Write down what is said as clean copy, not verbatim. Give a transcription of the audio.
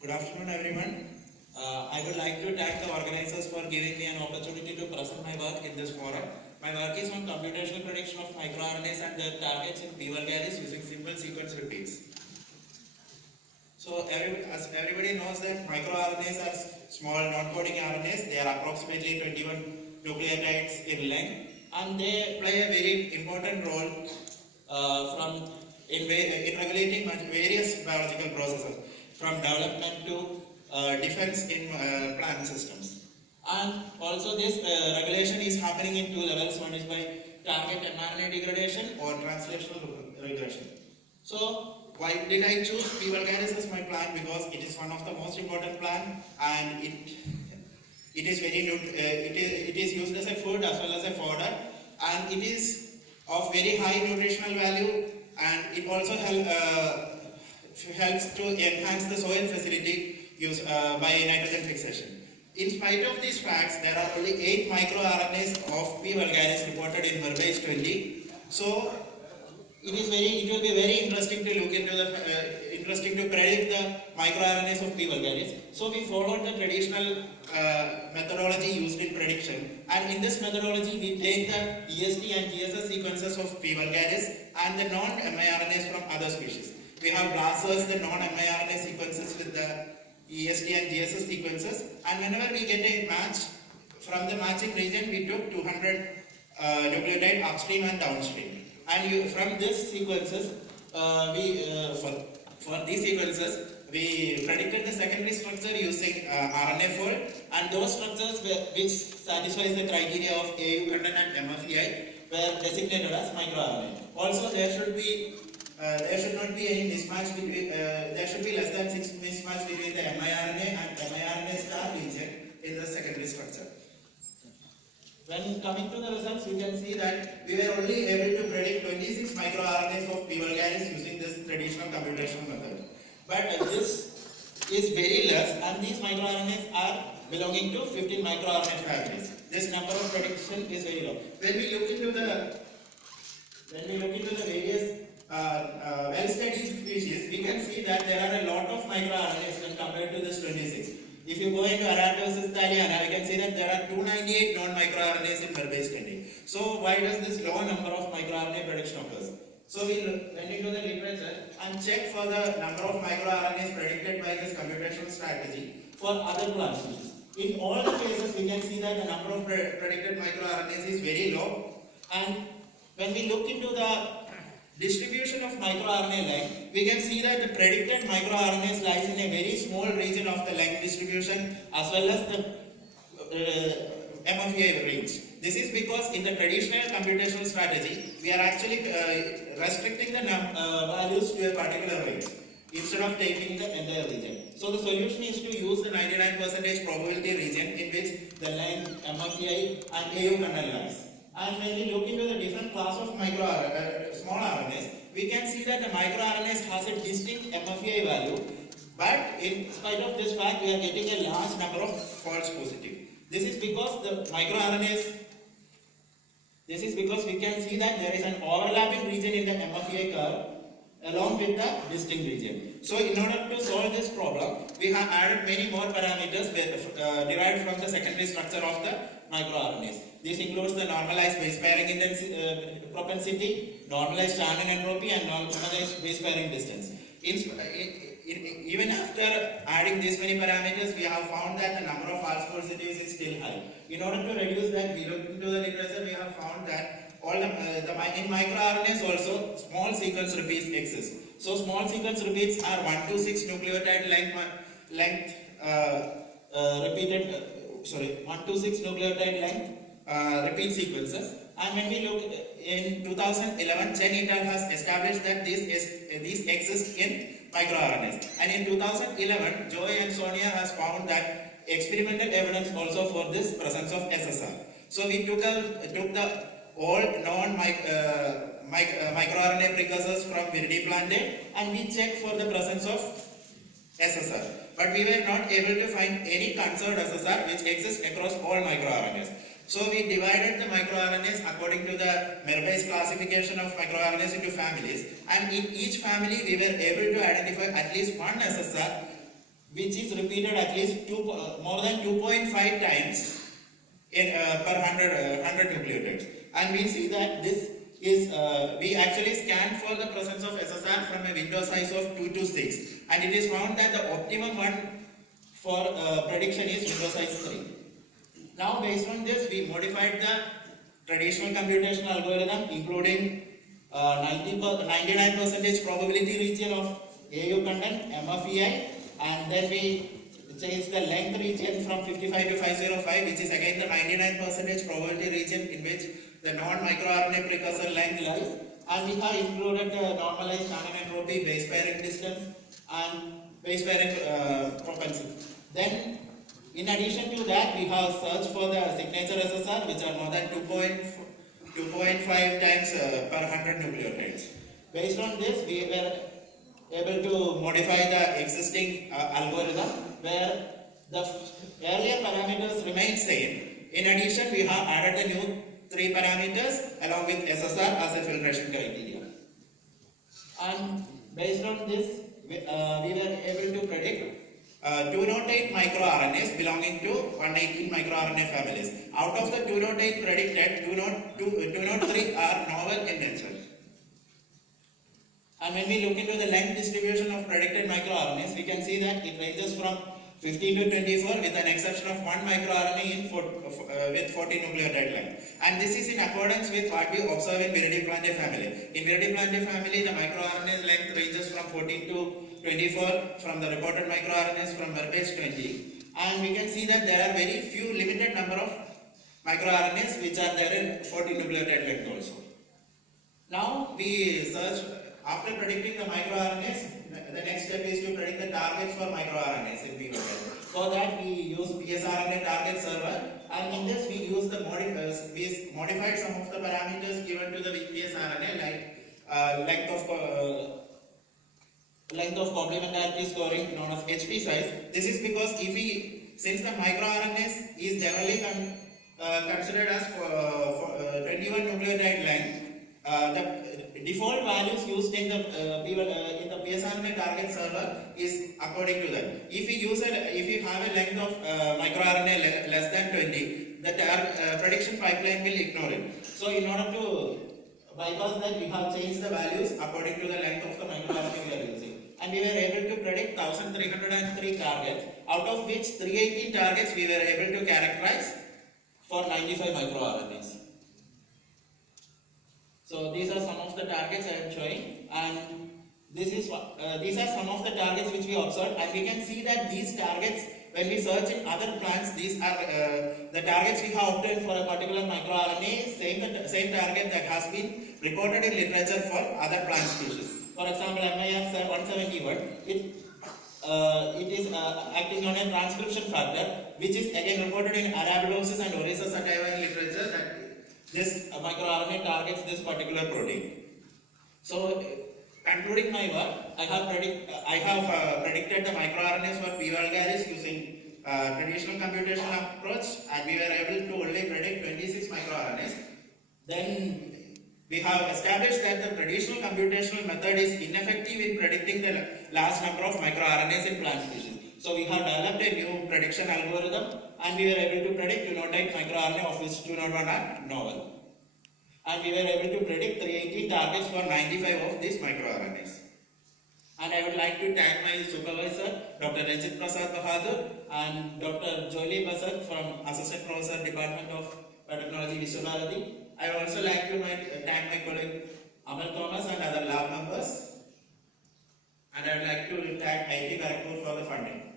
Good afternoon, everyone. I would like to thank the organizers for giving me an opportunity to present my work in this forum. My work is on computational prediction of microRNAs and their targets in P. vulgaris using simple sequence repeats. So, as everybody knows that microRNAs are small non-coding RNAs. They are approximately 21 nucleotides in length, and they play a very important role in regulating various biological processes, from development to defense in plant systems. And also this regulation is happening in two levels. One is by target mRNA degradation or translational regression. So why did I choose P. vulgaris as my plant? Because it is one of the most important plant, and it is used as a food as well as a fodder, and it is of very high nutritional value, and it also helps to enhance the soil facility use by nitrogen fixation. In spite of these facts, there are only 8 microRNAs of P. vulgaris reported in Merbase 20. So it will be very interesting to look into interesting to predict the microRNAs of P. vulgaris. So we followed the traditional methodology used in prediction, and in this methodology we take the EST and GSS sequences of P. vulgaris and the non-miRNAs from other species. We have blasters the non-miRNA sequences with the EST and GSS sequences, and whenever we get a match from the matching region, we took 200 nucleotide upstream and downstream. And from these sequences, for these sequences, we predicted the secondary structure using RNA fold, and those structures which satisfies the criteria of AU content and MFEI were designated as microRNA. Also, there should not be any mismatch between. There should be less than 6 mismatch between the miRNA and miRNA star region in the secondary structure. When coming to the results, you can see that we were only able to predict 26 microRNAs of P. vulgaris using this traditional computational method. But this is very less, and these microRNAs are belonging to 15 microRNA families. This number of prediction is very low. When we look into the various well-studied species, we can see that there are a lot of microRNAs when compared to this 26. If you go into Arabidopsis thaliana, we can see that there are 298 non-microRNAs in Merbase 20. So why does this low number of microRNA prediction occurs? So we went into the literature and checked for the number of microRNAs predicted by this computational strategy for other plant species. In all the cases, we can see that the number of predicted microRNAs is very low, and when we look into the distribution of microRNA length, we can see that the predicted microRNAs lies in a very small region of the length distribution as well as the MFEI range. This is because in the traditional computational strategy, we are actually restricting the values to a particular range instead of taking the entire region. So the solution is to use the 99% probability region in which the length, MFEI and AU content lies. And when we look into the different class of small RNAs, we can see that the microRNAs has a distinct MFEI value, but in spite of this fact, we are getting a large number of false positive. This is because we can see that there is an overlapping region in the MFEI curve along with the distinct region. So in order to solve this problem, we have added many more parameters derived from the secondary structure of the microRNAs. This includes the normalized base pairing propensity, normalized Shannon entropy, and normalized base pairing distance. Even after adding these many parameters, we have found that the number of false positives is still high. In order to reduce that, we looked into the literature. We have found that in microRNAs also small sequence repeats exist. So small sequence repeats are 126 nucleotide length 126 nucleotide length repeat sequences. And when we look in 2011, Chen et al. Has established that these exist in microRNAs. And in 2011, Joy and Sonia has found that experimental evidence also for this presence of SSR. So we took the all microRNA precursors from Viridae plantae and we checked for the presence of SSR. But we were not able to find any conserved SSR which exists across all microRNAs. So we divided the microRNAs according to the Merbase classification of microRNAs into families, and in each family we were able to identify at least one SSR which is repeated at least more than 2.5 times in per 100 nucleotides. And we see that this is, we actually scanned for the presence of SSR from a window size of 2 to 6, and it is found that the optimum one for prediction is window size 3. Now based on this, we modified the traditional computational algorithm, including 99% probability region of AU content, MFEI, and then we changed the length region from 55 to 505, which is again the 99% probability region in which the non-microRNA precursor length lies, and we have included the normalized anisotropy, base pairing distance, and base pairing propensity. Then, in addition to that, we have searched for the signature SSR, which are more than 2.5 times per 100 nucleotides. Based on this, we were able to modify the existing algorithm where the earlier parameters remain same. In addition, we have added the new 3 parameters along with SSR as a filtration criteria. And based on this, we were able to predict 208 microRNAs belonging to 118 microRNA families. Out of the 208 predicted, 203 are novel in nature. And when we look into the length distribution of predicted microRNAs, we can see that it ranges from 15 to 24 with an exception of 1 microRNA with 40 nucleotide length. And this is in accordance with what we observe in Viridae plantae family. In Viridae plantae family, the microRNA length ranges from 14 to 24 from the reported microRNAs from Verbase 20. And we can see that there are very few limited number of microRNAs which are there in 40 nucleotide length also. Now we search. After predicting the microRNAs, the next step is to predict the targets for microRNAs in vivo. For that, we use PSRNA target server, and in this we use the we modified some of the parameters given to the PSRNA, like length of complementarity scoring, known as HP size. This is because since the microRNAs is generally considered as 21 nucleotide length, the default values used in the PSRNA target server is according to that. If you have a length of microRNA less than 20, the prediction pipeline will ignore it. So in order to bypass that, we have changed the values according to the length of the microRNA we are using. And we were able to predict 1303 targets, out of which 318 targets we were able to characterize for 95 microRNAs. So these are some of the targets I am showing, and these are some of the targets which we observed, and we can see that these targets, when we search in other plants, these are the targets we have obtained for a particular microRNA, same target that has been reported in literature for other plant species. For example, MIR171, it is acting on a transcription factor, which is again reported in Arabidopsis and Oryza sativa in literature, that this microRNA targets this particular protein. So, concluding my work, I have predicted the microRNAs for P. vulgaris using traditional computational approach, and we were able to only predict 26 microRNAs. Then we have established that the traditional computational method is ineffective in predicting the large number of microRNAs in plant species. So we have developed a new prediction algorithm, and we were able to predict 208 microRNA, of which 201 are novel. And we were able to predict 318 targets for 95 of these microRNAs. And I would like to thank my supervisor, Dr. Ranjit Prasad Bahadur, and Dr. Jolie Basant from Assistant Professor, Department of Biotechnology, Vishwabharati. I would also like to thank my colleague Amal Thomas and other lab members. And I would like to thank IIT Kharagpur for the funding.